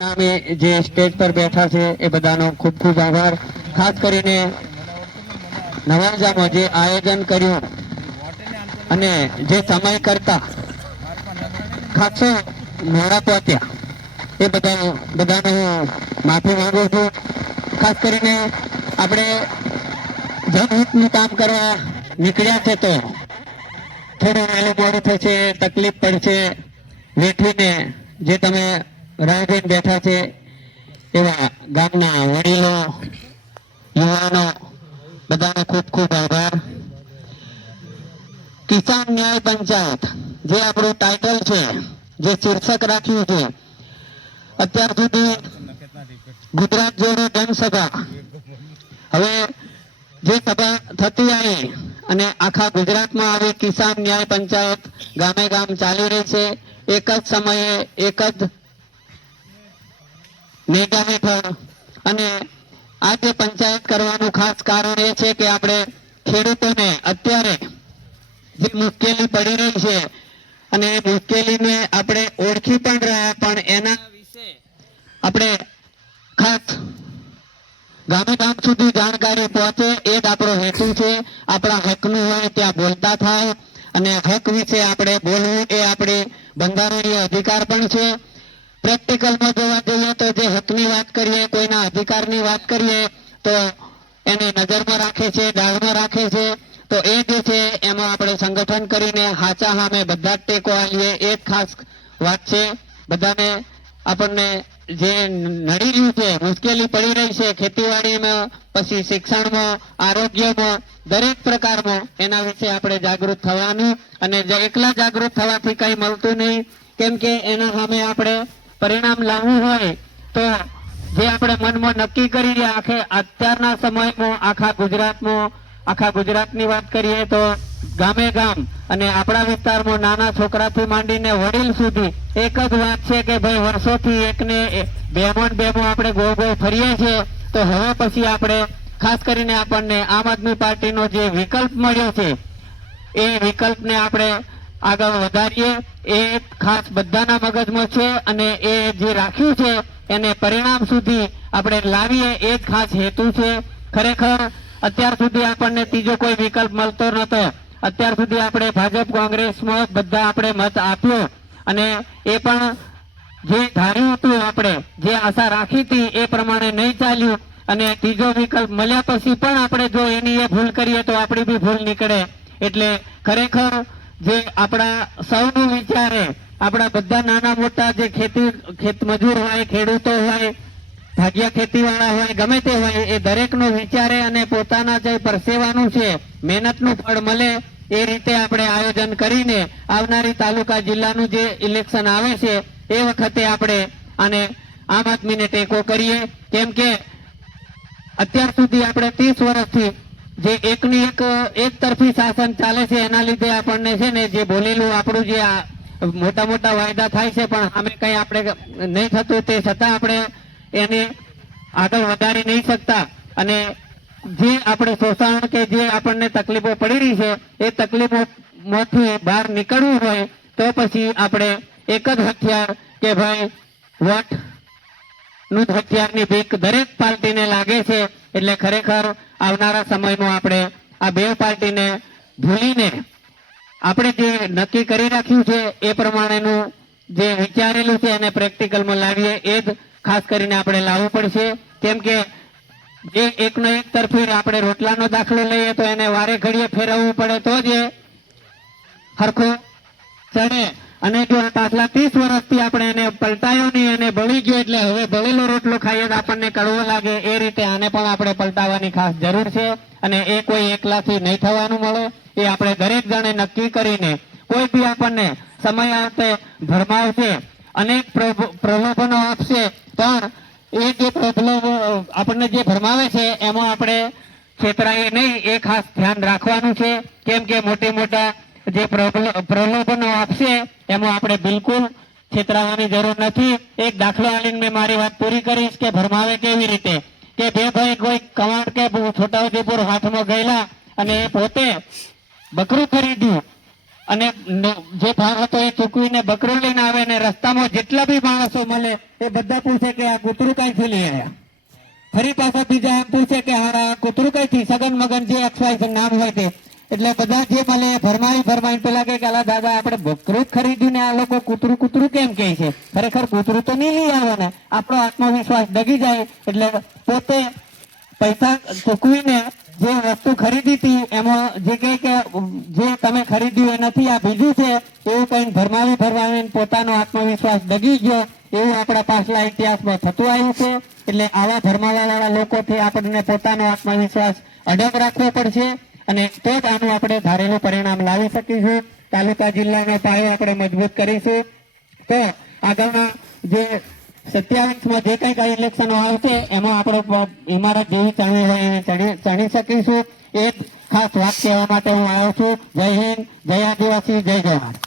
અમે જે સ્ટેજ પર બેઠા છે, એ બધાનો ખૂબ ખૂબ આભાર. ખાસ કરીને નવાજામાં જે આયોજન કર્યું અને જે સમય કરતા ખાસો મોડા પહોંચ્યા, એ બધા બધાનો હું માફી માંગુ છું. ખાસ કરીને આપણે જનહિતનું કામ કરવા નીકળ્યા છે તો થોડું વહેલું મોડું થશે, તકલીફ પડશે. વેઠવીને જે તમે રાહ બેઠા છે એવા ગામના વડીલો, યુવાનો, બધાનો ખૂબ ખૂબ આભાર. કિસાન ન્યાય પંચાયત, જે આપણું ટાઇટલ છે, જે શીર્ષક રાખ્યું છે, અત્યાર સુધી ગુજરાત જોડો જનસભા હવે જે સભા થતી આવી અને આખા ગુજરાતમાં આવી કિસાન ન્યાય પંચાયત ગામે ગામ ચાલી રહી છે, એક જ સમયે એક જ નેતા હેઠળ અને આજે પંચાયત કરવાનું ખાસ કારણ એ છે કે આપણે ખેડૂતોને અત્યારે જે મુશ્કેલી પડી રહી છે અને એ મુશ્કેલીને આપણે ઓળખી પણ રહ્યા, પણ એના વિશે આપણે ખાસ ગામે ગામ સુધી જાણકારી પહોંચે એ જ આપણો હેતુ છે. આપણા હકનું હોય ત્યાં બોલતા થાય અને હક વિશે આપણે બોલવું એ આપણે બંધારણીય અધિકાર પણ છે. પ્રેક્ટિકલમાં જોવા જઈએ હકની વાત કરીએ, કોઈના અધિકારની વાત કરીએ, તો એને નજરમાં રાખે છે, ડાળમાં રાખે છે, તો એ જે છે, એમાં આપણે સંગઠન કરીને હાચા સામે બધા જ ટેકો આવીએ એ ખાસ વાત છે. બધાને આપણને જે નડી રહ્યું છે, મુશ્કેલી પડી રહી છે, ખેતીવાડીમાં, પછી શિક્ષણમાં, આરોગ્યમાં, દરેક પ્રકારમાં એના વિશે આપણે જાગૃત થવાનું અને એકલા જાગૃત થવાથી કંઈ મળતું નહીં. કેમ કે એના સામે આપણે પરિણામ લાવવું હોય તો જે આપણે મનમાં નક્કી કરી આખે અત્યારના સમયમાં, આખા ગુજરાતમાં, આખા ગુજરાતની વાત કરીએ તો ગામે ગામ અને આપણા વિસ્તારમાં નાના છોકરાથી માંડીને વડીલ સુધી એક જ વાત છે કે ભાઈ વર્ષોથી એકને બેમો બેમો આપણે ગો ગો ફરીએ છીએ, તો હવે પછી આપણે ખાસ કરીને આપણને આમ આદમી પાર્ટીનો જે વિકલ્પ મળ્યો છે, એ વિકલ્પને આપણે આગળ વધારીએ. એ ખાસ બધાના મગજમાં છે અને એ જે રાખ્યું છે એને પરિણામ સુધી આપણે લાવીએ એ જ ખાસ હેતુ છે. ખરેખર, અત્યાર સુધી આપણને ત્રીજો કોઈ વિકલ્પ મળતો નતો અત્યાર સુધી આપણે ભાજપ કોંગ્રેસમાં બધા આપણે મત આપ્યો. અને એ પણ જે ધાર્યું હતું આપણે, જે આશા રાખી હતી એ પ્રમાણે નહીં ચાલ્યું. અને ત્રીજો વિકલ્પ મળ્યા પછી પણ આપણે જો એની એ ભૂલ કરીએ તો આપણી બી ભૂલ નીકળે. એટલે ખરેખર જે આપણા સૌનું વિચારે આપણા બધા નાના મોટા જે ખેતી, ખેત મજૂર હોય, ખેડૂતો હોય, ભાગ્યા ખેતીવાળા હોય, ગમે તે હોય, એ દરેકનો વિચારે અને પોતાના જે પરસેવાનું છે, મહેનતનું ફળ મળે, એ રીતે આપણે આયોજન કરીને આવનારી તાલુકા જિલ્લાનું જે ઇલેક્શન આવે છે, એ વખતે આપણે અને આમ આદમીને ટેકો કરીએ. કેમ કે અત્યાર સુધી આપણે ત્રીસ વર્ષથી જે એકની એક એક તરફી શાસન ચાલે છે, એના લીધે આપણને છે ને જે બોલેલું આપણું જે મોટા મોટા વાયદા થાય છે, પણ સામે કઈ આપણે નહીં થતું તે છતાં આપણે એને આગળ વધારી નહીં શકતા. અને જે આપણે શોષણ કે જે આપણને તકલીફો પડી રહી છે, એ તકલીફોમાંથી બહાર નીકળવું હોય તો પછી આપણે એક જ હથિયાર કે ભાઈ વોટનું હથિયારની ભીખ દરેક પાર્ટીને લાગે છે, એટલે ખરેખર આવનારા સમયમાં આપણે આ બે પાર્ટીને ભૂલીને આપણે જે નક્કી કરી રાખ્યું છે એ પ્રમાણેનું જે વિચારેલું છે એને પ્રેક્ટિકલમાં લાવીએ, એ જ ખાસ કરીને આપણે લાવવું પડશે. કેમ કે જે એકનો એક તરફી આપણે રોટલાનો દાખલો લઈએ તો એને વારે ઘડીએ ફેરવવું પડે તો જ એ હરખો ચડે. અને જો પાછલા ત્રીસ વર્ષથી આપણે એને પલટાયો નહીં અને ભળી ગયો એટલે હવે ભળેલો રોટલો ખાઈએ તો આપણને કડવો લાગે, એ રીતે આને પણ આપણે પલટાવવાની ખાસ જરૂર છે. અને એ કોઈ એકલાથી નહીં થવાનું મળે. એ આપણે દરેક જણે નક્કી કરીને કોઈ બી આપણને સમય આવતે ભરમાવશે, અનેક પ્રલોભનો આપશે, પણ એ જે પ્રલોભ, આપણને જે ભરમાવે છે, એમાં આપણે છેતરાઈએ નહીં. એ ખાસ ધ્યાન રાખવાનું છે. કેમ કે મોટી મોટા જે પ્રલોભનો આપશે એમાં આપણે બિલકુલ છેતરાવાની જરૂર નથી. એક દાખલો આલીને મેં મારી વાત પૂરી કરીશ કે ભરમાવે કેવી રીતે? કે બે ભાઈ કોઈ કવાંટ કે છોટાઉદેપુર હાથમાં ગયેલા અને એ પોતે બકરું ખરીદ્યું અને જે ભાવ હતો એ ચૂકવીને બકરું લઈને આવે અને રસ્તામાં જેટલા બી માણસો મળે, એ બધા પૂછે કે આ કૂતરું કાંઈથી લઈ આવ્યા? ફરી પાછા બીજા એમ પૂછે કે હા કૂતરું કઈથી? સગન મગન જે એક્સવાય નામ હોય તે એટલે બધા જે મળે એ ભરમાઈ ભરમાઈ પેલા કે અલા દાદા આપણે બકરું જ ખરીદ્યું ને આ લોકો કૂતરું કૂતરું કેમ કહે છે ખરેખર કૂતરું તો નહીં લઈ આવે ને આપણો આત્મવિશ્વાસ ડગી જાય એટલે પોતે પૈસા ચૂકવીને જે વસ્તુ ખરીદી હતી, એમાં જે કહે કે જે તમે ખરીદ્યું એ આ બીજું છે, એવું કઈ ભરમાવી ભરમાવીને પોતાનો આત્મવિશ્વાસ ડગી ગયો, એવું આપણા પાછલા ઇતિહાસમાં થતું આવ્યું છે. એટલે આવા ભરમાવા વાળા લોકોથી આપણને પોતાનો આત્મવિશ્વાસ અડગ રાખવો પડશે અને તો જ આનું આપણે ધારેલું પરિણામ લાવી શકીશું. તાલુકા જિલ્લાનો પાયો આપણે મજબૂત કરીશું. તો આગળના જે સત્યાવીસમાં જે કંઈક ઇલેક્શનો આવશે, એમાં આપણો ઇમારત જેવી ચણી ચણી શકીશું. એક ખાસ વાત કહેવા માટે હું આવ્યો છું. જય હિન્દ, જય આદિવાસી, જય જવાન.